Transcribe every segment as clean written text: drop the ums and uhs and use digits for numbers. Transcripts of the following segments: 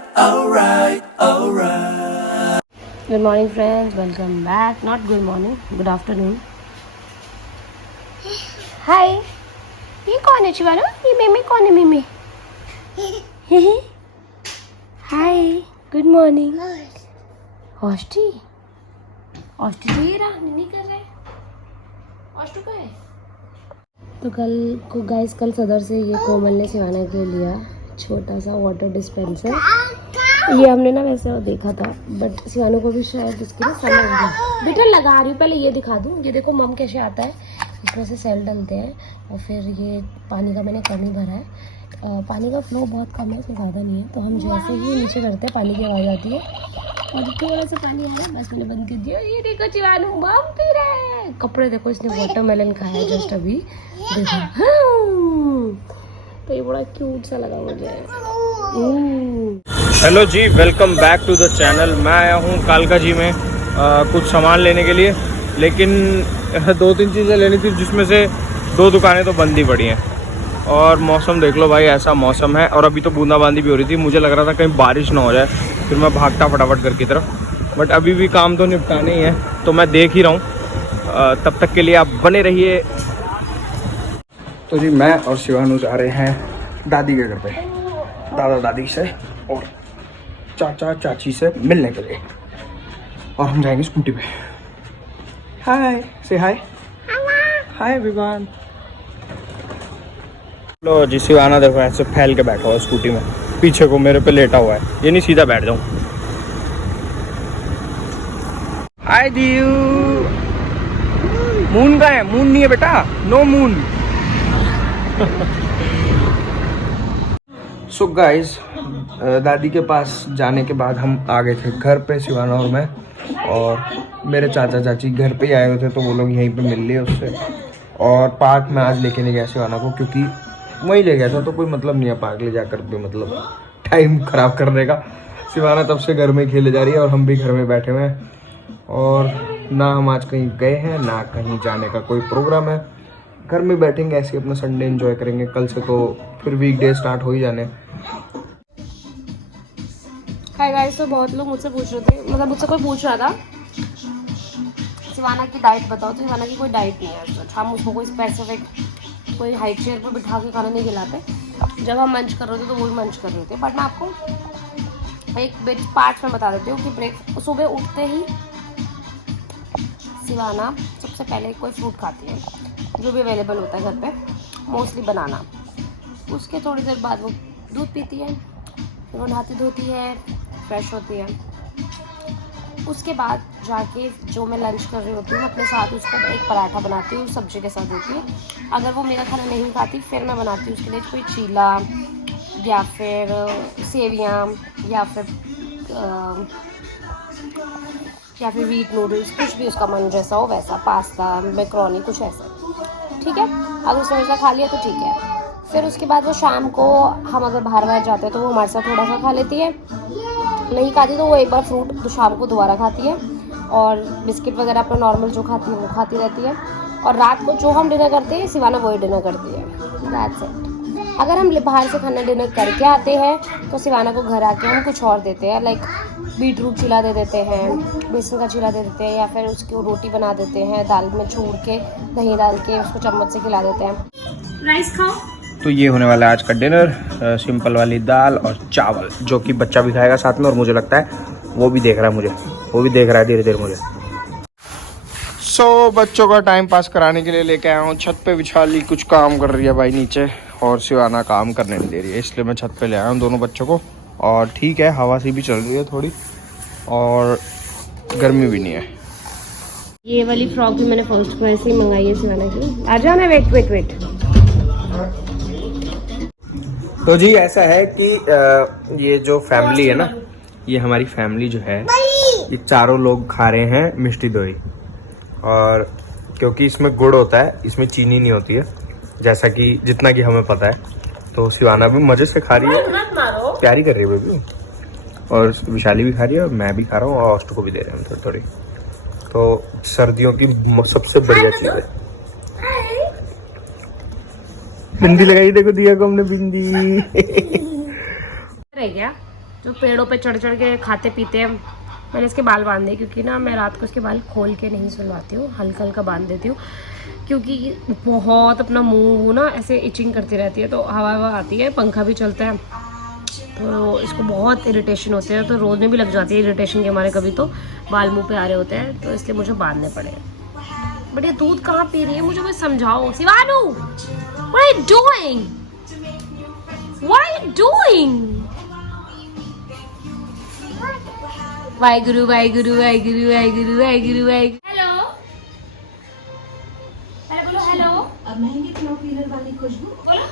alright, alright, alright. Good morning friends, welcome back. Not good morning, good afternoon. Hi. ये कौन है शिवानो? ये मिमी कौन है मिमी? हाय, गुड मॉर्निंग। ऑस्टी ऑस्टी तो ये रहा, नहीं कर रहा है। ऑस्टू का है। तो कल सदर से ये कोमल ने शिवाना के लिए लिया छोटा सा वाटर डिस्पेंसर। ये हमने ना वैसे वो देखा था, बट शिवानू को भी शायद इसकी ना समझ गई। बेटा लगा रही हूँ, पहले ये दिखा दूँ। ये देखो मम कैसे आता है, इसमें से सेल डलते हैं और फिर ये पानी का मैंने कम ही भरा है। पानी का फ्लो बहुत कम है, तो ज़्यादा नहीं है। तो हम जैसे ही नीचे करते हैं पानी की आवाज़ आती है और थोड़ा सा पानी आया, बस मैंने बंद कर दिया। ये देखो शिवानू मम पी रहा है। कपड़े देखो, इसने वाटरमेलन खाया जस्ट अभी, देखो। तो ये बड़ा क्यूट सा लगा मुझे। Hello ji, welcome back to the channel. मैं आया हूँ कालका जी में कुछ सामान लेने के लिए, लेकिन 2-3 चीज़ें लेनी थी, जिसमें से 2 दुकानें तो बंद ही पड़ी हैं। और मौसम देख लो भाई, ऐसा मौसम है। और अभी तो बूंदाबांदी भी हो रही थी, मुझे लग रहा था कहीं बारिश ना हो जाए, फिर मैं भागता फटाफट घर की तरफ। बट अभी भी काम तो निपटाने ही है, तो मैं देख ही रहा हूँ। तब तक के लिए आप बने रहिए। तो जी मैं और शिवानू जा रहे हैं दादी के घर पे, दादा दादी से और चाचा चाची से मिलने के लिए। और हम जाएंगे स्कूटी पे। हाय, से हाय हाय एवरीवन। लो जी, शिवाना देखो ऐसे फैल के बैठा हुआ है स्कूटी में, पीछे को मेरे पे लेटा हुआ है। ये नहीं सीधा बैठ जाऊं। हाय दियू। मून का है? मून नहीं है बेटा, नो मून। सो गाइस, दादी के पास जाने के बाद हम आ गए थे घर पे, शिवाना और मैं। और मेरे चाचा चाची घर पे ही आए हुए थे, तो वो लोग यहीं पे मिल लिए उससे। और पार्क में आज लेके नहीं गया शिवाना को, क्योंकि वहीं ले गया था तो कोई मतलब नहीं है पार्क ले जाकर भी, मतलब टाइम खराब करने का। शिवाना तब से घर में खेले जा रही है और हम भी घर में बैठे हुए हैं। और ना हम आज कहीं गए हैं, ना कहीं जाने का कोई प्रोग्राम है। घर में बैठेंगे ऐसे ही, अपना संडे एंजॉय करेंगे। कल से तो फिर वीकडे स्टार्ट हो ही जाने। हाय गाइस, तो बहुत लोग मुझसे पूछ रहे थे, मतलब मुझसे कोई पूछ रहा था शिवाना की डाइट बताओ। तो शिवाना की कोई डाइट नहीं है। हम उसको कोई स्पेसिफिक कोई हाई चेयर पर बिठा के खाना नहीं खिलाते। जब हम मंच कर रहे थे तो वो भी मंच कर रहे थे। बट मैं आपको एक बिट पार्ट में बता देती हूँ कि सुबह उठते ही शिवाना सबसे पहले कोई फ्रूट खाती है, जो भी अवेलेबल होता है घर पे, मोस्टली बनाना। उसके थोड़ी देर बाद वो दूध पीती है, फिर वो नहाती धोती है, फ्रेश होती है। उसके बाद जाके जो मैं लंच कर रही होती हूँ अपने साथ, उसका एक पराठा बनाती हूँ, सब्जी के साथ होती है। अगर वो मेरा खाना नहीं खाती, फिर मैं बनाती हूँ उसके लिए कोई चीला या फिर सेवियाँ या फिर वीट नूडल्स, कुछ भी उसका मन जैसा हो वैसा, पास्ता, मैक्रोनी, कुछ ऐसा। ठीक है, अगर उसने वैसा खा लिया तो ठीक है। फिर उसके बाद वो शाम को हम अगर बाहर जाते हैं तो वो हमारे साथ थोड़ा सा खा लेती है। नहीं खाती तो वो एक बार फ्रूट तो शाम को दोबारा खाती है, और बिस्किट वगैरह अपना नॉर्मल जो खाती है वो खाती रहती है। और रात को जो हम डिनर करते हैं शिवाना वही डिनर करती है। That's it. अगर हम बाहर से खाना डिनर करके आते हैं तो शिवाना को घर आके हम कुछ और देते हैं, लाइक बीट रूट छिला दे देते हैं, बेसन का छिला दे देते हैं, या फिर उसकी रोटी बना देते हैं दाल में छूड़ के, दही डाल के उसको चम्मच से खिला देते हैं। राइस खाओ। तो ये होने वाला है आज का डिनर, सिंपल वाली दाल और चावल, जो कि बच्चा भी खाएगा साथ में, और मुझे लगता है वो भी देख रहा है मुझे, वो भी देख रहा है धीरे धीरे मुझे। सो बच्चों का टाइम पास कराने के लिए लेके आया हूँ छत पे। विशाली कुछ काम कर रही है भाई नीचे, और शिवाना काम करने नहीं दे रही है, इसलिए मैं छत पे ले आया हूँ दोनों बच्चों को। और ठीक है, हवा सी भी चल रही है थोड़ी, और गर्मी भी नहीं है। ये वाली फ्रॉक भी मैंने फर्स्ट क्राई से ही मंगाई है शिवाना की। आ जाओ ना, वेट। तो जी ऐसा है कि ये जो फैमिली है ना, ये हमारी फैमिली जो है, ये चारों लोग खा रहे हैं मिष्टी दोई। और क्योंकि इसमें गुड़ होता है, इसमें चीनी नहीं होती है, जैसा कि जितना कि हमें पता है। तो शिवाना भी मजे से खा रही है, प्यारी कर रही है बेबी, और विशाली भी खा रही है, और मैं भी खा रहा हूँ, और ऑस्टो को भी दे रहे हैं थोड़ी थोड़ी। तो सर्दियों की सबसे बढ़िया चीज़ है। बिंदी लगाई, देखो दिया को हमने बिंदी। रह गया जो पेड़ों पे चढ़ चढ़ के खाते पीते हैं। मैंने इसके बाल बांध दिए क्योंकि ना मैं रात को इसके बाल खोल के नहीं सुलवाती हूँ, हल्का हल्का बांध देती हूँ, क्योंकि बहुत अपना मुंह ना ऐसे इचिंग करती रहती है, तो हवा हवा आती है, पंखा भी चलता है, तो इसको बहुत इरिटेशन होते हैं, तो रोज़ में भी लग जाती है इरिटेशन के हमारे, कभी तो बाल मुंह पे आ रहे होते हैं, तो इसलिए मुझे बांधने पड़े। बट ये दूध कहाँ पी रही है, मुझे बस समझाओ। शिवानू, what are you doing? What are you doing? Waheguru Waheguru Waheguru Waheguru Waheguru Waheguru. Hello, अरे बोलो हेलो। अब महंगे फ्लो क्लीनर वाली खुशबू बोलो।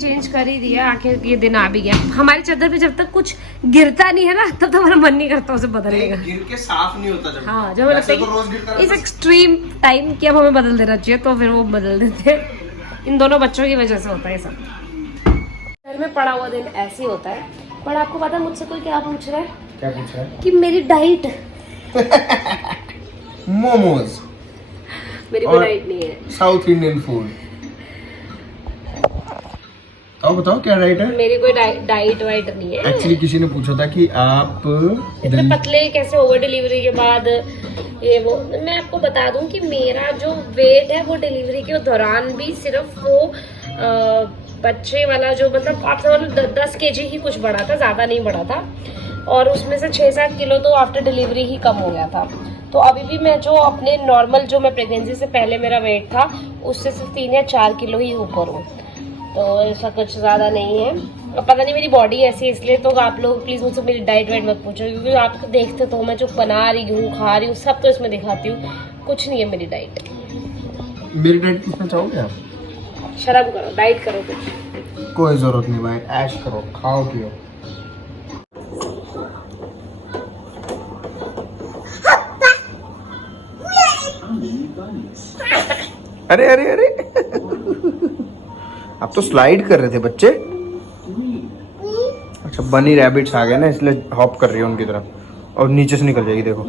चेंज कर ही दिया, आखिर ये दिन आ भी गया। हमारी चादर पे जब तक कुछ गिरता नहीं है ना, तब तक हमारा मन नहीं करता उसे बदलने का। गिर के साफ नहीं होता जब। हाँ, जो लगता है कि इस एक्सट्रीम टाइम कि अब हमें बदल देना चाहिए, तो फिर वो बदल देते हैं। इन दोनों बच्चों की वजह से होता है सब। घर में पड़ा हुआ दिन ऐसे ही होता है। पर आपको पता है मुझसे कोई क्या पूछ रहा है? क्या पूछ रहा है? कि मेरी डाइट। मोमोज। मेरी कोई डाइट नहीं है। South Indian food. अब बताओ क्या डाइट है? मेरी कोई डाइट वाइट नहीं है। एक्चुअली किसी ने पूछा था कि आप इतने पतले कैसे ओवर डिलीवरी के बाद ये वो। मैं आपको बता दूं कि मेरा जो वेट है वो डिलीवरी के दौरान भी सिर्फ वो बच्चे वाला जो, मतलब आप समझ 10 kg ही कुछ बढ़ा था, ज़्यादा नहीं बढ़ा था, और उसमें से 6-7 किलो तो आफ्टर डिलीवरी ही कम हो गया था। तो अभी भी मैं जो अपने नॉर्मल, जो मैं प्रेगनेंसी से पहले मेरा वेट था, उससे सिर्फ 3 या 4 किलो ही ऊपर हूँ, तो ऐसा कुछ ज़्यादा नहीं है। अब पता नहीं मेरी बॉडी ऐसी है इसलिए, तो आप लोग प्लीज़ मुझसे मेरी डाइट वाइट मत पूछो, क्योंकि आप देखते तो मैं जो बना रही हूँ, खा रही हूँ, सब तो इसमें दिखाती हूँ, कुछ नहीं है मेरी डाइट। मेरी डाइट पूछना चाहोगे आप? शर्म करो, डाइट करो कुछ। कोई जरूरत नहीं भाई, ऐश करो, खाओ पियो। अरे अरे अरे आप तो स्लाइड कर रहे थे बच्चे। अच्छा, बनी रैबिट्स आ गए ना, इसलिए हॉप कर रही है उनकी तरफ, और नीचे से निकल जाएगी, देखो।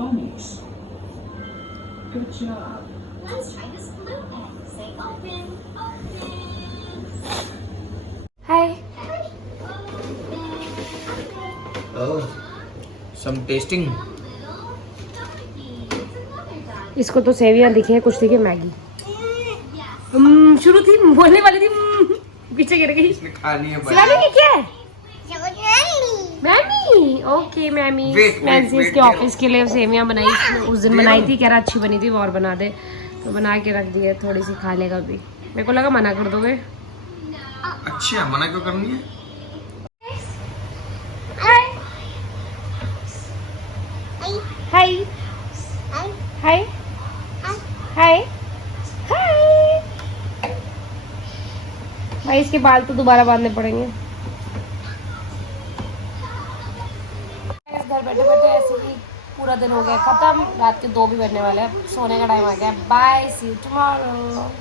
हाय। सम टेस्टिंग। इसको तो सेवियां दिखे, कुछ दिखे मैगी। शुरू थी, बोलने वाली थी, पीछे गिर गई। इसने खानी है। सिलाने की क्या है? मैमी। ओके मैमी। नैन्सी इसके ऑफिस के लिए सेवियां बनाई, उस दिन बनाई थी, कह रहा अच्छी बनी थी, वो और बना दे, तो बना के रख दी है, थोड़ी सी खा लेगा भी। मेरे को लगा मना कर दोगे। अच्छा, मना क्यों करनी है? हाय हाय हाय हाय हाय। भाई इसके बाल तो दोबारा बांधने पड़ेंगे। घर बैठे बैठे ऐसे ही पूरा दिन हो गया खत्म, रात के 2 भी बजने वाले हैं, सोने का टाइम आ गया। Bye, see you tomorrow.